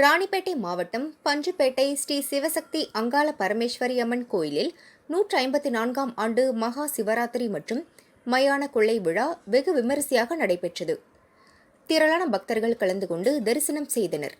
ராணிப்பேட்டை மாவட்டம் பஞ்சுப்பேட்டை ஸ்ரீ சிவசக்தி அங்காள பரமேஸ்வரி அம்மன் கோயிலில் 154ஆம் ஆண்டு மகா சிவராத்திரி மற்றும் மயான கொள்ளை விழா வெகு விமரிசையாக நடைபெற்றது. திரளான பக்தர்கள் கலந்து கொண்டு தரிசனம் செய்தனர்.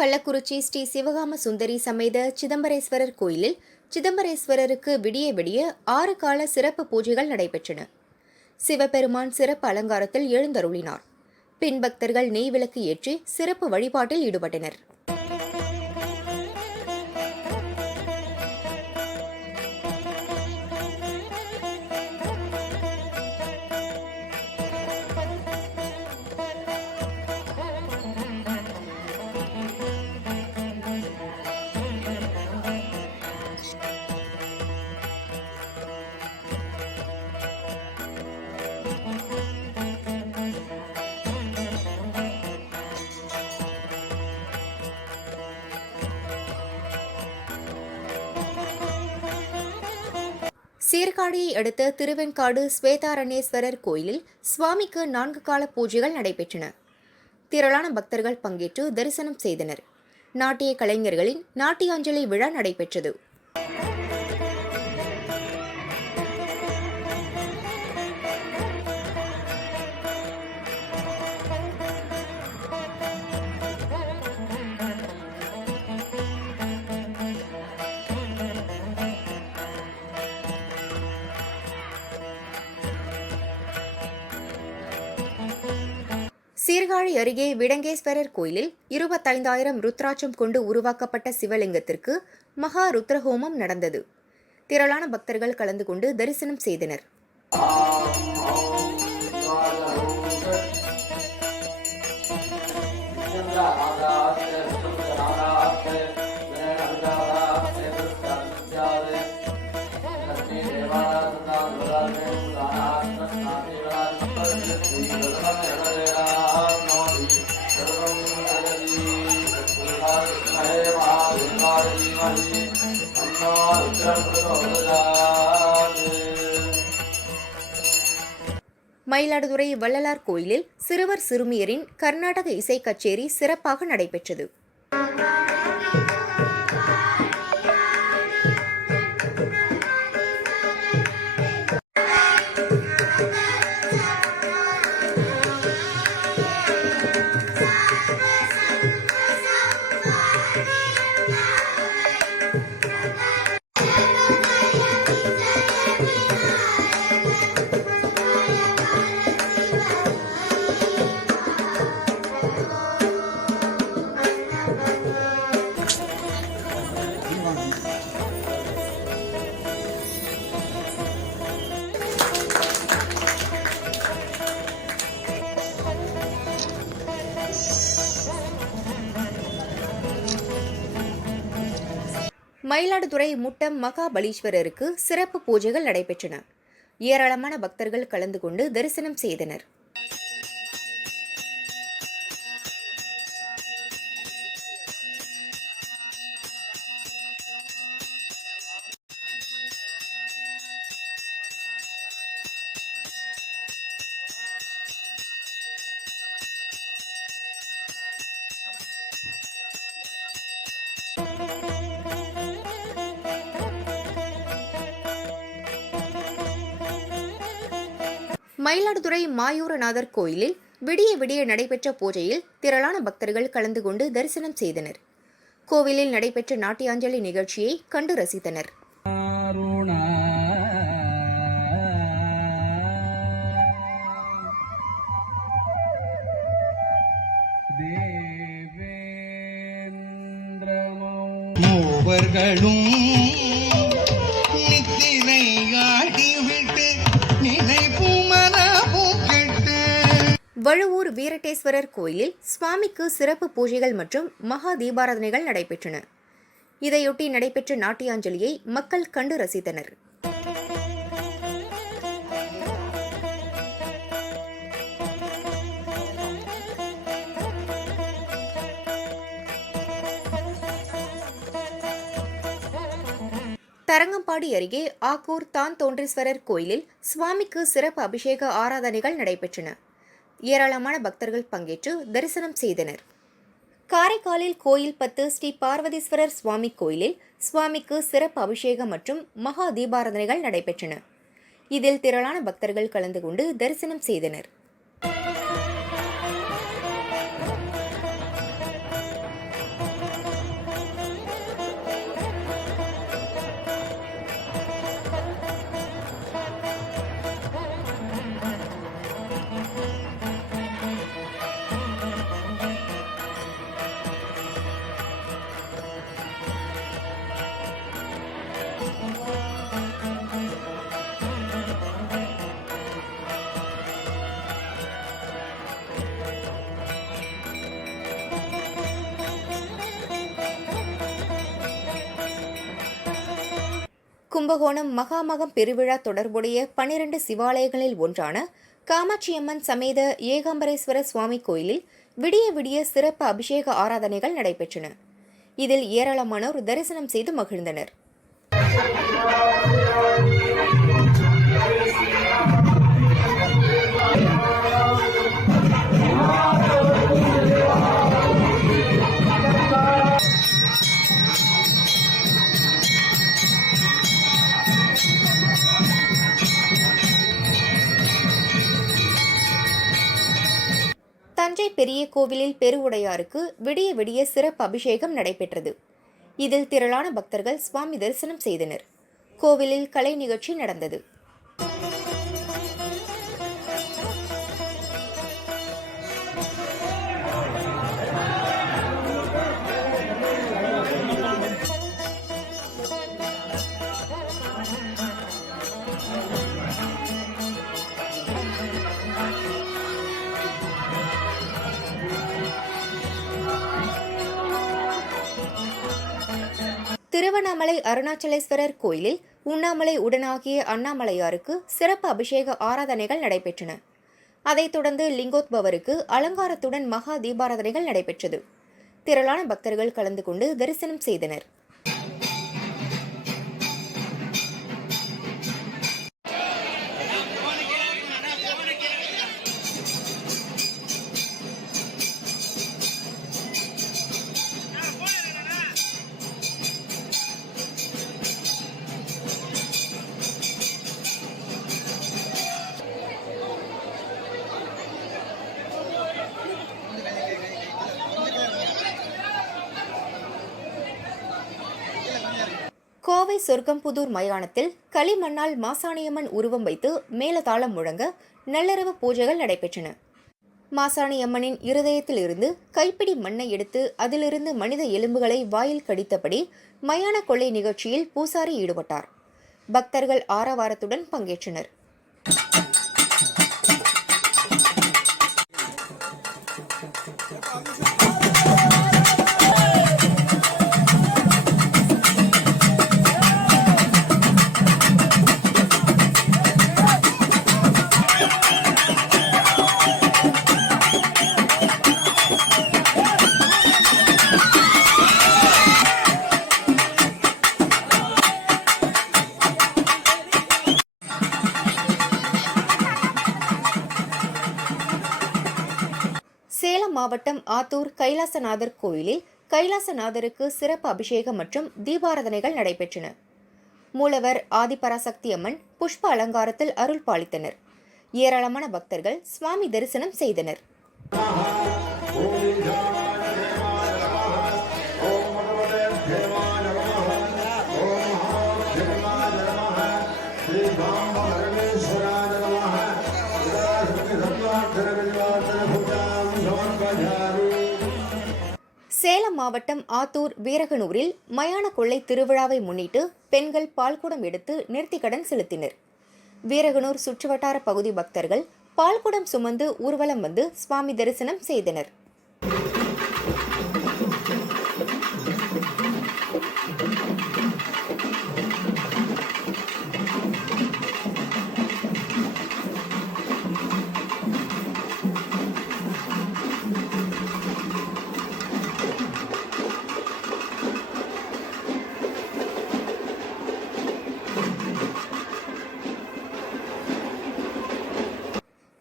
கள்ளக்குறிச்சி ஸ்ரீ சிவகாம சுந்தரி சமேத சிதம்பரேஸ்வரர் கோயிலில் சிதம்பரேஸ்வரருக்கு விடிய விடிய 6 கால சிறப்பு பூஜைகள் நடைபெற்றன. சிவபெருமான் சிறப்பு அலங்காரத்தில் எழுந்தருளினார். பின் பக்தர்கள் நெய் விளக்கு ஏற்றி சிறப்பு வழிபாட்டில் ஈடுபட்டனர். சீர்காழியை அடுத்த திருவெண்காடு ஸ்வேதாரண்யேஸ்வரர் கோயிலில் சுவாமிக்கு 4 கால பூஜைகள் நடைபெற்றன. திரளான பக்தர்கள் பங்கேற்று தரிசனம் செய்தனர். நாட்டிய கலைஞர்களின் நாட்டியாஞ்சலி விழா நடைபெற்றது. சீர்காழி அருகே விடங்கேஸ்வரர் கோயிலில் 25,000 ருத்ராட்சம் கொண்டு உருவாக்கப்பட்ட சிவலிங்கத்திற்கு மகா ருத்ரஹோமம் நடந்தது. திரளான பக்தர்கள் கலந்து கொண்டு தரிசனம் செய்தனர். மயிலாடுதுறை வள்ளலார் கோயிலில் சிறுவர் சிறுமியரின் கர்நாடக இசை கச்சேரி சிறப்பாக நடைபெற்றது. மயிலாடுதுறை முட்டம் மகாபலீஸ்வரருக்கு சிறப்பு பூஜைகள் நடைபெற்றன. ஏராளமான பக்தர்கள் கலந்து கொண்டு தரிசனம் செய்தனர். மயிலாடுதுறை மாயூரநாதர் கோயிலில் விடிய விடிய நடைபெற்ற பூஜையில் திரளான பக்தர்கள் கலந்து கொண்டு தரிசனம் செய்தனர். கோவிலில் நடைபெற்ற நாட்டியாஞ்சலி நிகழ்ச்சியை கண்டு ரசித்தனர். மூவர்களும் நித்திரை ஆடிவிட்டு நினைப்பும வழுவூர் வீரட்டேஸ்வரர் கோயிலில் சுவாமிக்கு சிறப்பு பூஜைகள் மற்றும் மகா தீபாராதனைகள் நடைபெற்றன. இதையொட்டி நடைபெற்ற நாட்டியாஞ்சலியை மக்கள் கண்டு ரசித்தனர். தரங்கம்பாடி அருகே ஆக்கூர் தான்தோன்றீஸ்வரர் கோயிலில் சுவாமிக்கு சிறப்பு அபிஷேக ஆராதனைகள் நடைபெற்றன. ஏராளமான பக்தர்கள் பங்கேற்று தரிசனம் செய்தனர். காரைக்காலில் கோயில் 10 ஸ்ரீ பார்வதீஸ்வரர் சுவாமி கோயிலில் சுவாமிக்கு சிறப்பு அபிஷேகம் மற்றும் மகா தீபாராதனைகள் நடைபெற்றன. இதில் திரளான பக்தர்கள் கலந்து கொண்டு தரிசனம் செய்தனர். கும்பகோணம் மகாமகம் பெருவிழா தொடர்புடைய 12 சிவாலயங்களில் ஒன்றான காமாட்சியம்மன் சமேத ஏகாம்பரேஸ்வரர் சுவாமி கோயிலில் விடிய விடிய சிறப்பு அபிஷேக ஆராதனைகள் நடைபெற்றன. இதில் ஏராளமானோர் தரிசனம் செய்து மகிழ்ந்தனர். தஞ்சை பெரிய கோவிலில் பெருவுடையாருக்கு விடிய விடிய சிறப்பு அபிஷேகம் நடைபெற்றது. இதில் திரளான பக்தர்கள் சுவாமி தரிசனம் செய்தனர். கோவிலில் கலை நிகழ்ச்சி நடந்தது. திருவண்ணாமலை அருணாச்சலேஸ்வரர் கோயிலில் உண்ணாமலை உடனாகிய அண்ணாமலையாருக்கு சிறப்பு அபிஷேக ஆராதனைகள் நடைபெற்றன. அதைத் தொடர்ந்து லிங்கோத்பவருக்கு அலங்காரத்துடன் மகா தீபாராதனைகள் நடைபெற்றது. திரளான பக்தர்கள் கலந்து கொண்டு தரிசனம் செய்தனர். கோவை சொர்க்கம்புதூர் மயானத்தில் களிமண்ணால் மாசாணியம்மன் உருவம் வைத்து மேலதாளம் முழங்க நள்ளிரவு பூஜைகள் நடைபெற்றன. மாசாணியம்மனின் இருதயத்தில் இருந்து கைப்பிடி மண்ணை எடுத்து அதிலிருந்து மனித எலும்புகளை வாயில் கடித்தபடி மயான கொள்ளை நிகழ்ச்சியில் பூசாரி ஈடுபட்டார். பக்தர்கள் ஆரவாரத்துடன் பங்கேற்றனர். சேலம் மாவட்டம் ஆத்தூர் கைலாசநாதர் கோயிலில் கைலாசநாதருக்கு சிறப்பு அபிஷேகம் மற்றும் தீபாராதனைகள் நடைபெற்றன. மூலவர் ஆதிபராசக்தி அம்மன் புஷ்ப அலங்காரத்தில் அருள் பாலித்தனர். ஏராளமான பக்தர்கள் சுவாமி தரிசனம் செய்தனர். சேலம் மாவட்டம் ஆத்தூர் வீரகனூரில் மயான கொள்ளை திருவிழாவை முன்னிட்டு பெண்கள் பால்குடம் எடுத்து நேர்த்திக்கடன் செலுத்தினர். வீரகனூர் சுற்றுவட்டார பகுதி பக்தர்கள் பால்குடம் சுமந்து ஊர்வலம் வந்து சுவாமி தரிசனம் செய்தனர்.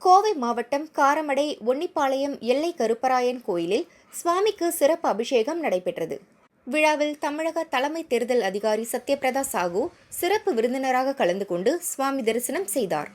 கோவை மாவட்டம் காரமடை ஒன்னிப்பாளையம் எல்லை கருப்பராயன் கோயிலில் சுவாமிக்கு சிறப்பு அபிஷேகம் நடைபெற்றது. விழாவில் தமிழக தலைமை தேர்தல் அதிகாரி சத்யபிரதா சாஹூ சிறப்பு விருந்தினராக கலந்து கொண்டு சுவாமி தரிசனம் செய்தார்.